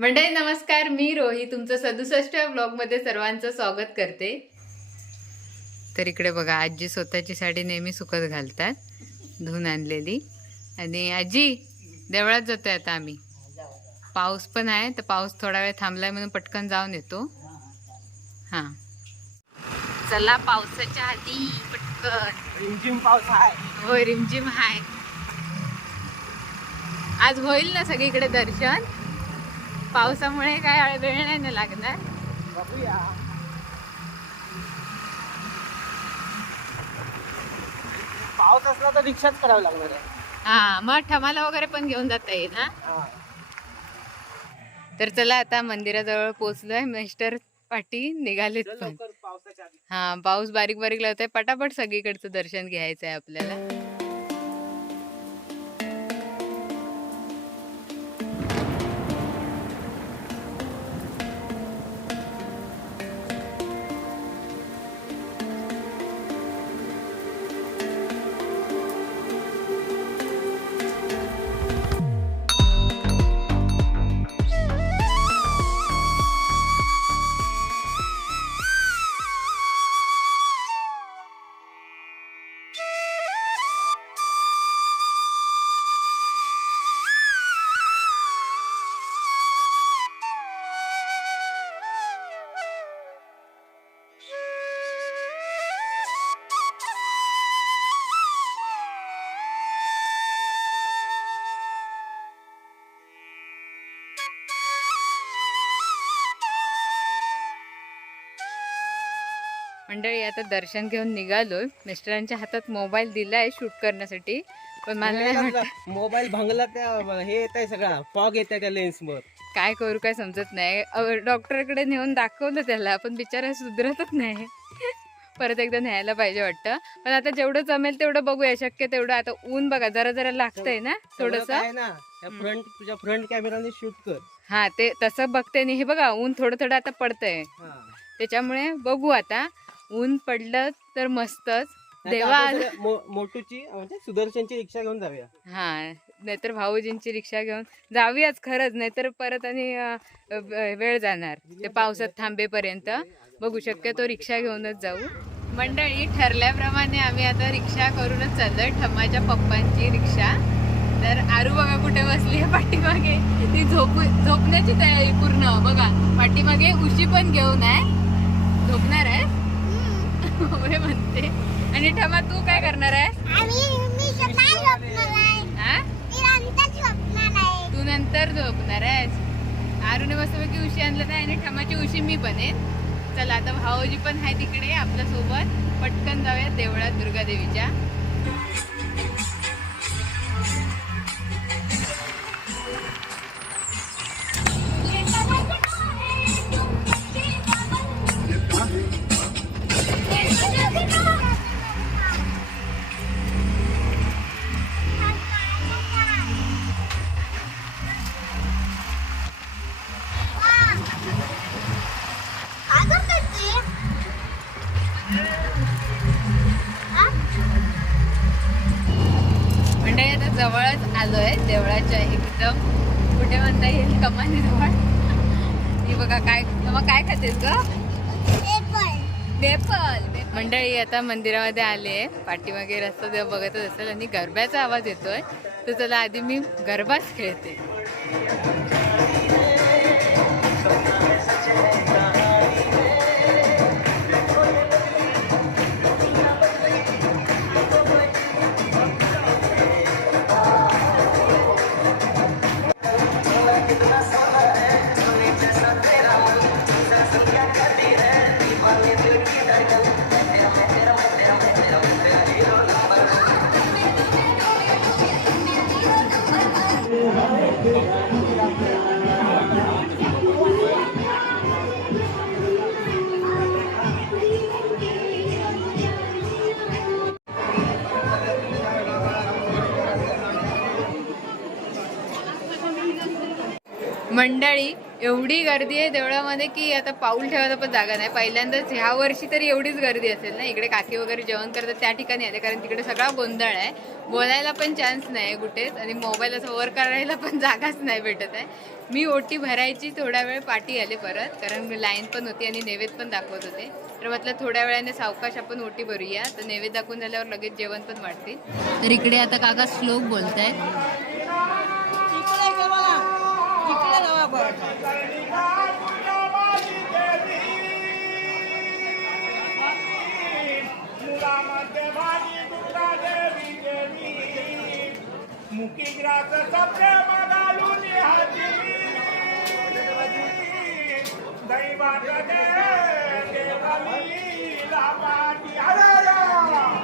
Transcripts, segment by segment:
मंडळी नमस्कार, मी रोही तुमचं 67 व्लॉग मध्ये सर्वांचं स्वागत करते। तर इकडे बघा, आजी स्वतःची साडी नेहमी सुकत घालतात, धुवून आणलेली। आणि आजी देवळात जातोय आता आम्ही। पाऊस पण आहे, तर पाऊस थोडा वेळ थांबलाय म्हणून पटकन जाऊन येतो। हा चला, पावसाच्या आधी पटकन। रिमझिम पाऊस आहे। होय, रिमझिम आहे। आज होईल ना सगळीकडे दर्शन? पावसामुळे काय वेळ नाही ना लागणार। बघूया। पाऊस असला तर रिक्षाच करावं लागणार आहे। हा, मग ठमाला वगैरे पण घेऊन जाता येईल ना। तर चला, आता मंदिराजवळ पोहोचलोय। मिस्टर पाटी निघालेत पण। हा, पाऊस बारीक बारीक लावतोय, पटापट सगळीकडचं दर्शन घ्यायचं आहे आपल्याला। मंडळी, आता दर्शन घेऊन निघालोय। मिस्टरांच्या हातात मोबाईल दिलाय शूट करण्यासाठी, पण मला नाही वाटत मोबाईल भंगला त्या हे येत आहे, सगळा फॉग येत आहे त्या लेन्स वर। काय करू काय समजत नाही। डॉक्टरकडे नेऊन दाखवलं त्याला, पण बिचारा सुधरतच नाही। परत एकदा न्यायला पाहिजे वाटतं। पण आता जेवढं जमेल तेवढं बघूया, शक्य तेवढं। आता ऊन बघा, जरा जरा लागतंय ना थोडस। तुझ्या फ्रंट कॅमेराने शूट कर। हा, ते तसं बघते नाही। हे बघा, ऊन थोडं थोडं आता पडतंय, त्याच्यामुळे बघू आता। ऊन पडलं तर मस्तच। देवा मोटूची म्हणजे सुदर्शनची रिक्षा घेऊन जाऊया। हा, नाहीतर भाऊजींची रिक्षा घेऊन जाऊयाच खरंच, नाहीतर परत आणि वेळ जाणार ते पावसात थांबेपर्यंत। बघू, शक्यतो रिक्षा घेऊनच जाऊ। मंडळी, ठरल्याप्रमाणे आम्ही आता रिक्षा करूनच चाललोय, ठम्माच्या पप्पांची रिक्षा। तर आरू बघा कुठे बसली आहे पाठीमागे, ती झोपण्याची तयारी पूर्ण। बघा, पाठीमागे उशी पण घेऊन आहे, झोपणार आहे म्हणते। आणि ठमा, तू काय करणार आहे? तू नंतर झोपणार आहेस। आरूने मस्तपैकी उशी आणलं नाही, आणि ठमाची उशी मी बनेन। चला, आता भाऊजी पण आहे तिकडे आपल्या सोबत, पटकन जाऊया देवळात दुर्गादेवीच्या। म्हणजे आता जवळच आलोय देवळाच्या एकदम, कुठे म्हणता येईल, कमानी जवळ। ही बघा, काय मग काय खातेस ग? वेफल। मंडळी, आता मंदिरामध्ये आले, पाठीमागे रस्ता देव बघतच असेल, आणि गरब्याचा आवाज येतोय। तर चला, आधी मी गरबाच खेळते। मंडळी, एवढी गर्दी आहे देवळामध्ये की आता पाऊल ठेवायला पण जागा नाही. पहिल्यांदाच ह्या वर्षी तरी एवढीच गर्दी असेल ना. इकडे काकी वगैरे जेवण करतात त्या ठिकाणी आले, कारण तिकडे सगळा गोंधळ आहे. बोलायला पण चान्स नाही कुठेच, आणि मोबाईल असं वर करायला पण जागाच नाही भेटत आहे. मी ओटी भरायची थोडा वेळ पाठी आले परत, कारण लाईन पण होती आणि नैवेद्य पण दाखवत होते. तर म्हटलं थोड्या वेळाने सावकाश आपण ओटी भरूया, तर नैवेद्य दाखवून झाल्यावर लगेच जेवण पण वाटते. तर इकडे आता काका श्लोक बोलतायत.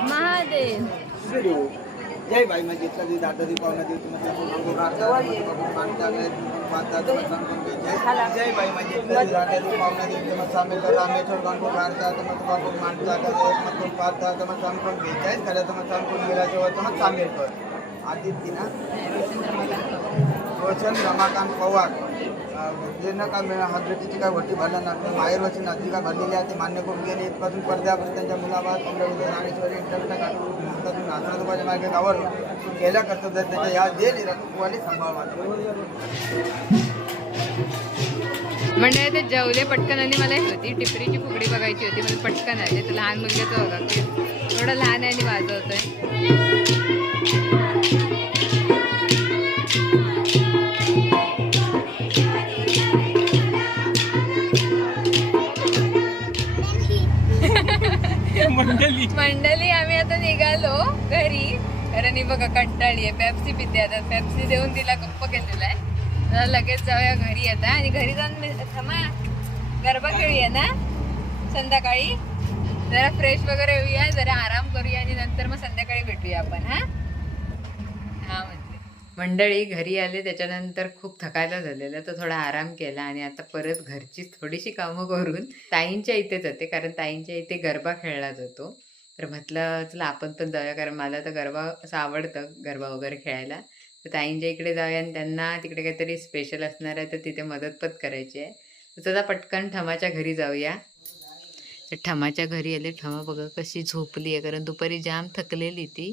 महादेव जय भाई मैं जितना दी दादा दी पावना दी तुम्हें मानता है मानता तो जय भाई मैं जितना दी दादा दी पावना दी तुम्हें सामने कर रामेश्वर गांव को मानता तो मैं तुम्हारे को मानता तो मत तुम पाता तो मैं शाम को बेचाई करे तो मैं शाम को मेरा जो तो मैं शामिल कर आदित्य ना रोशन रमाकांत पवार ज्यांना का हजरतीची काय वटी भरला ना माहेर वची नाती का भरलेली आहे ते मान्य करून गेले. इथपासून पडद्यापासून त्यांच्या मुलाबाद अमरावती रामेश्वरी इंटरनेट काढून नाचनाथ मागे गावर गेल्या करतो जर त्याच्या या देली रखवाली सांभाळवा. म्हणजे ते जेवले पटकन आणि मला होती टिपरीची फुगडी बघायची होती, म्हणून पटकन आले. तर लहान मुलग्याचं बघा की थोडं लहान आहे आणि वाजवतोय. मंडळी आम्ही आता निघालो घरी, कारण बघा कंटाळी आहे. पेप्सी पिते आता, पेप्सी देऊन तिला गप्प केलेला आहे. तर लगेच जाऊया घरी आता, आणि घरी जाऊन थांबा गरबा खेळूया ना संध्याकाळी. जरा फ्रेश वगैरे होऊया, जरा आराम करूया, आणि नंतर मग संध्याकाळी भेटूया आपण. हा म्हणते मंडळी घरी आले त्याच्यानंतर खूप थकायला झालेलं, तर थोडा आराम केला आणि आता परत घरची थोडीशी कामं करून ताईंच्या इथे जाते, कारण ताईंच्या इथे गरबा खेळला जातो. तर म्हटलं चला आपण पण जाऊया, कारण मला तर गरबा असं आवडतं, गरबा वगैरे खेळायला. तर ताईंच्या इकडे जाऊया आणि त्यांना तिकडे काहीतरी स्पेशल असणार आहे, तर तिथे मदत पण करायची आहे. तर चला पटकन ठमाच्या घरी जाऊया. तर ठमाच्या घरी आले. ठमा बघा कशी झोपली आहे, कारण दुपारी जाम थकलेली ती.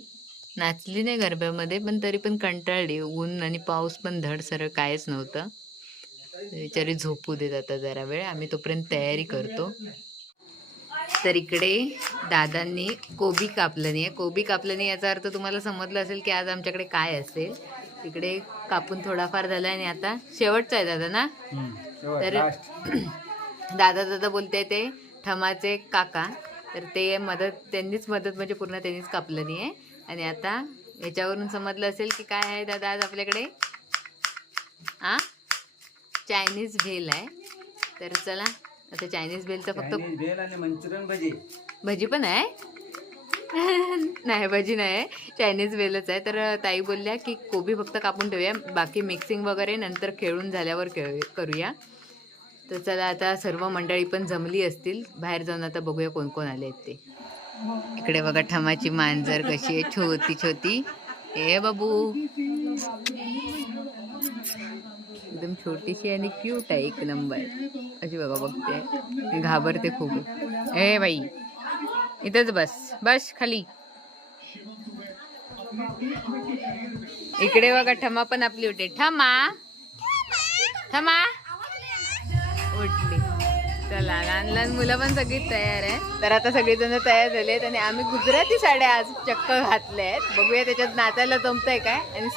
नाचली नाही गरब्यामध्ये, पण तरी पण कंटाळली. ऊन आणि पाऊस पण धड सरळ कायच नव्हतं. बिचारी झोपू देत आता जरा वेळ, आम्ही तोपर्यंत तयारी करतो. तर इकडे दादांनी कोबी कापलं नाही आहे. कोबी कापलं नाही याचा अर्थ तुम्हाला समजलं असेल की आज आमच्याकडे काय असेल. इकडे कापून थोडाफार झाला आणि आता शेवटचा आहे दादा ना. तर दादा बोलते ते ठमाचे काका, तर ते त्यांनीच मदत म्हणजे पूर्ण त्यांनीच कापलं नाही आहे. आणि आता ह्याच्यावरून समजलं असेल की काय आहे दादा आज आपल्याकडे. चायनीज भेल आहे. तर चला आता चायनीज भेलचं फक्त भेल आणि मंचुरियन भजी पण आहे. नाही भजी नाही आहे, चायनीज भेलच आहे. तर ताई बोलल्या की कोबी फक्त कापून ठेवूया, बाकी मिक्सिंग वगैरे नंतर खेळून झाल्यावर करूया. तर चला आता सर्व मंडळी पण जमली असतील, बाहेर जाऊन आता बघूया कोण कोण आले आहेत ते. इकडे बघा ठमाची मांजर कशी आहे, छोटी छोटी. ए बाबू एकदम छोटीशी आणि क्यूट आहे, एक नंबर. अशी बघा बघते, घाबरते खूप. ए बाई इथंच बस खाली. इकडे बघा ठमा पण आपली होते. ठमा उठली. चला लहान लहान मुलं पण सगळी तयार आहे. तर आता सगळेजण तयार झालेत आणि आम्ही गुजराती साड्या आज चक्क घातल्या आहेत. बघूया त्याच्यात नाचायला जमतंय काय. आणि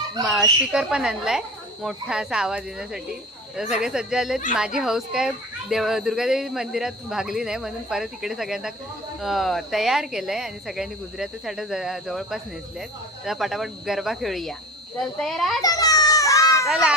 स्पीकर पण आणलाय मोठा असा आवाज येण्यासाठी. तर सगळे सज्ज आलेत. माझी हौस काय दुर्गादेवी मंदिरात भागली नाही, म्हणून परत इकडे सगळ्यांना तयार केलंय आणि सगळ्यांनी गुजराती साड्या जवळपास नेसल्यात. तर पटापट गरबा खेळूया. चल तयार चला.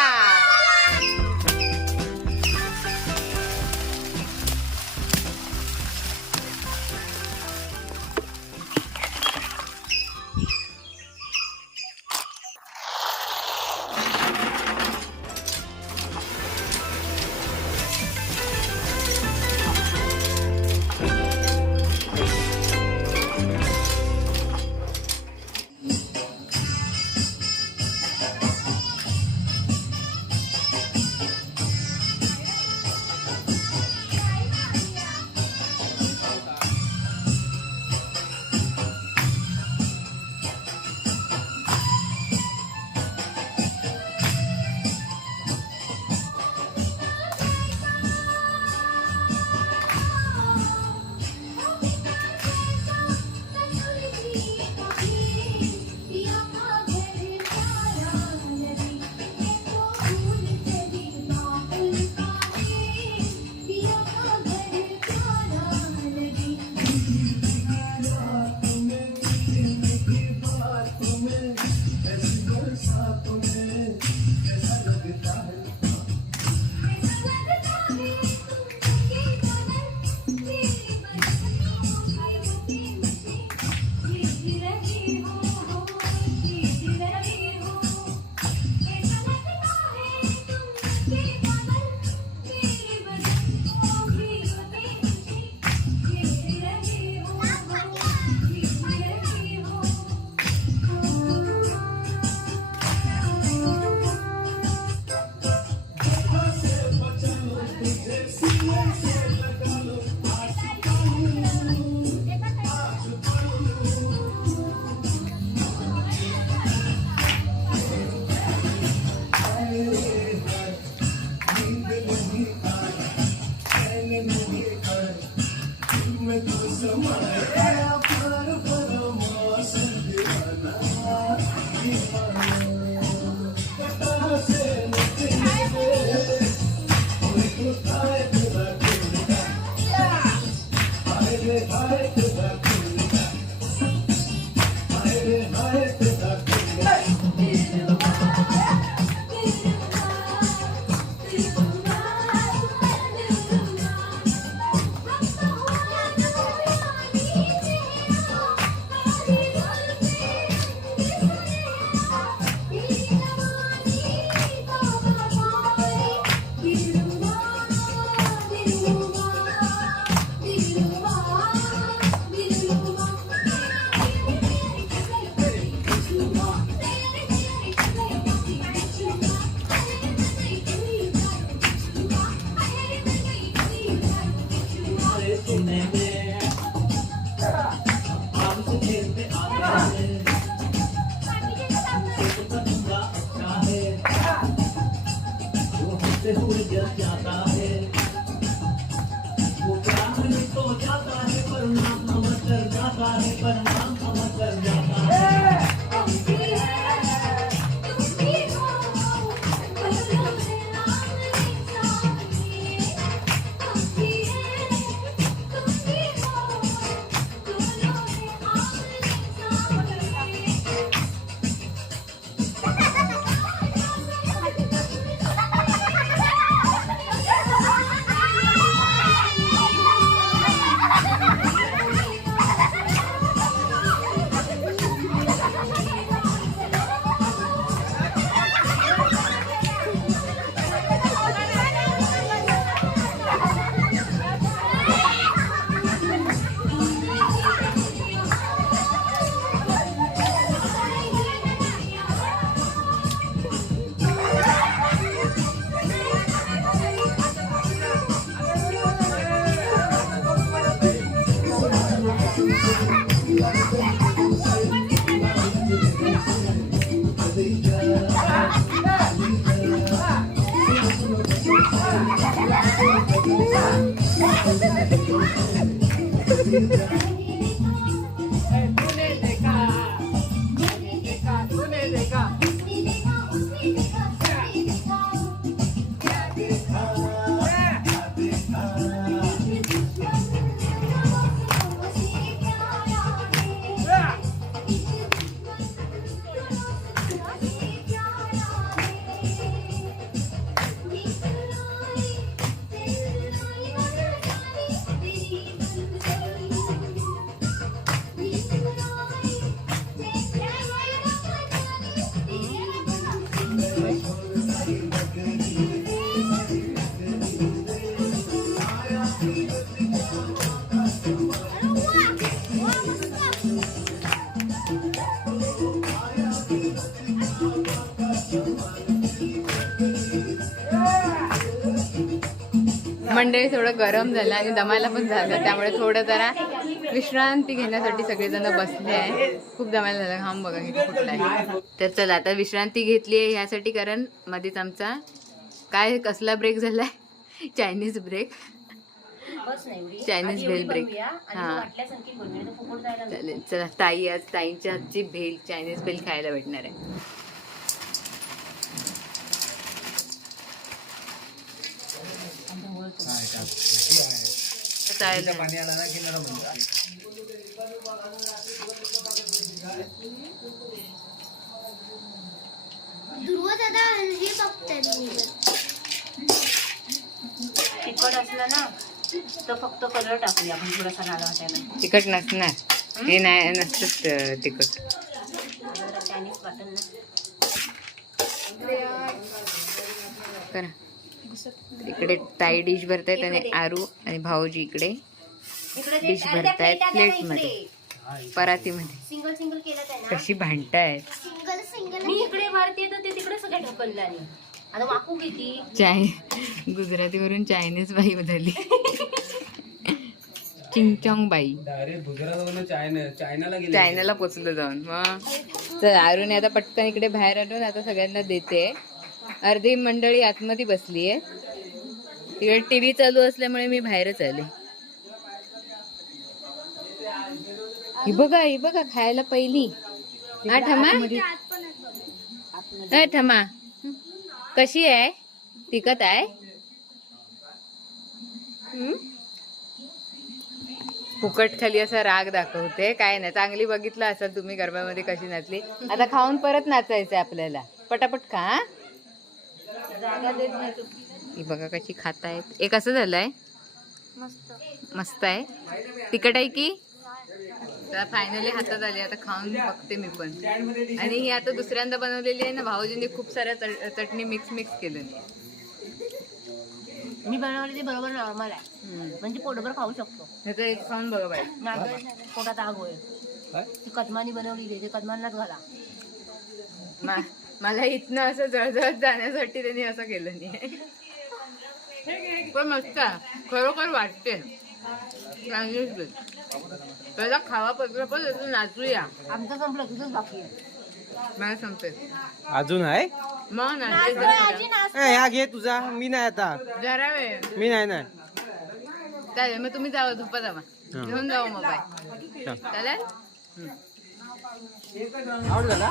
मंडळी थोडं गरम झालं आणि दमायला पण झालं, त्यामुळे थोडं जरा विश्रांती घेण्यासाठी सगळेजण बसले आहे. खूप दमायला झालं, घाम बघा किती फुटला आहे. तर चला आता विश्रांती घेतली आहे ह्यासाठी, कारण मध्येच आमचा काय कसला ब्रेक झालाय, चायनीज ब्रेक, चायनीज भेल ब्रेक. हा चालेल, चला ताई आज ताईंच्या हातची भेल, चायनीज भेल खायला भेटणार आहे. चालेल. पाणी आला ना की नरम होतं. तिखट असलं ना तर फक्त कलर टाकूया आपण थोडासा घाला वाटायला. तिखट नसणार हे, नाही नसतंच तिखट. चायनीज वाटण करा. इकडे ताई डिश भरतायत आणि आरू आणि भाऊजी इकडे डिश भरतायत प्लेट मध्ये, परातीमध्ये. सिंगल सिंगल केलं काय ना, कशी भांडतायत. मी इकडे मारते तर ते तिकडे सगळं ढकललं आणि आता वाकू किती. गुजरातीवरून चायनीज बाई बदलली. चिंगचॉंग बाई. चायनाला पोचलो जाऊन. मग तर आरूने आता पटकन इकडे बाहेर आणून आता सगळ्यांना देते. अर्धी मंडळी आतमध्ये बसली आहे. तिकडे टीव्ही चालू असल्यामुळे मी बाहेरच आले. ही बघा खायला पहिली. हा ठमा, ठमा कशी आहे, तिखट आहे. फुकट खाली असा राग दाखवते. काय नाही, चांगली बघितलं असेल तुम्ही गरब्यामध्ये कशी नाचली. आता खाऊन परत नाचायचंय आपल्याला. पटापट खा. ही बघा कशी खातायत. एक असं झालंय, मस्त आहे. तिखट आहे की. फायनली हातात आली, आता खाऊन बघते मी पण. आणि ही आता दुसऱ्यांदा बनवलेली आहे ना, भाऊजींनी खूप साऱ्या चटणी मिक्स केलं. मी बनवलेली बरोबर नॉर्मल आहे, म्हणजे पोटभर खाऊ शकतो. ह्याचं एक खाऊन बघा बाई. माझं पोटात आग होईल. ती कदमानी बनवलेली, ते कदमांनाच घाला. मला इथनं असं जळजळत जाण्यासाठी त्यांनी असं केलं नाही. पण मस्त आहे, खरोखर वाटते. पहिला खावा पत्र पण नाचूया. आमचं संपलं, तुझंच बाकी आहे. मला संपते अजून आहे मग नाचते जरा. ह्या घे तुझा मी नाही आता जरा वेळ मी नाही चालेल मग तुम्ही जावा झोपा जावा हा. घेऊन जाऊ मोबाईल हा. चालेल आवड झाला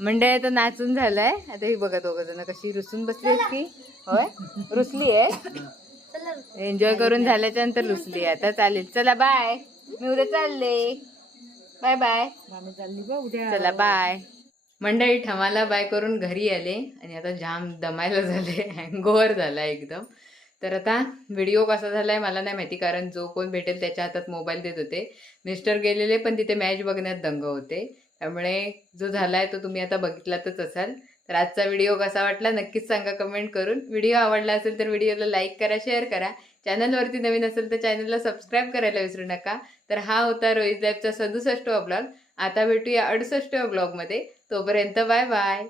मंडळी आता नाचून झालाय आता ही बघा दोघ जण कशी रुसून बसली की होय रुसली आहे एन्जॉय करून झाल्याच्या नंतर रुसली आहे. आता चालेल चला बाय मी उद्या चालले बाय बाय चला बाय. मंडळी ठमाला बाय करून घरी आले आणि आता जाम दमायला झाले हँगओव्हर झाला एकदम. तर आता व्हिडिओ कसा झालाय मला नाही माहिती कारण जो कोण भेटेल त्याच्या हातात मोबाईल देत होते. मिस्टर गेलेले पण तिथे मॅच बघण्यात दंग होते त्यामुळे जो झालाय तो तुम्ही आता बघितलातच असाल. तर आजचा व्हिडिओ कसा वाटला नक्कीच सांगा कमेंट करून. व्हिडिओ आवडला असेल तर व्हिडिओला लाईक करा शेअर करा. चॅनलवरती नवीन असेल तर चॅनलला सबस्क्राईब करायला विसरू नका. तर हा होता रोहित लाईफचा 67वा ब्लॉग. आता भेटूया 68व्या ब्लॉगमध्ये. तोपर्यंत बाय बाय.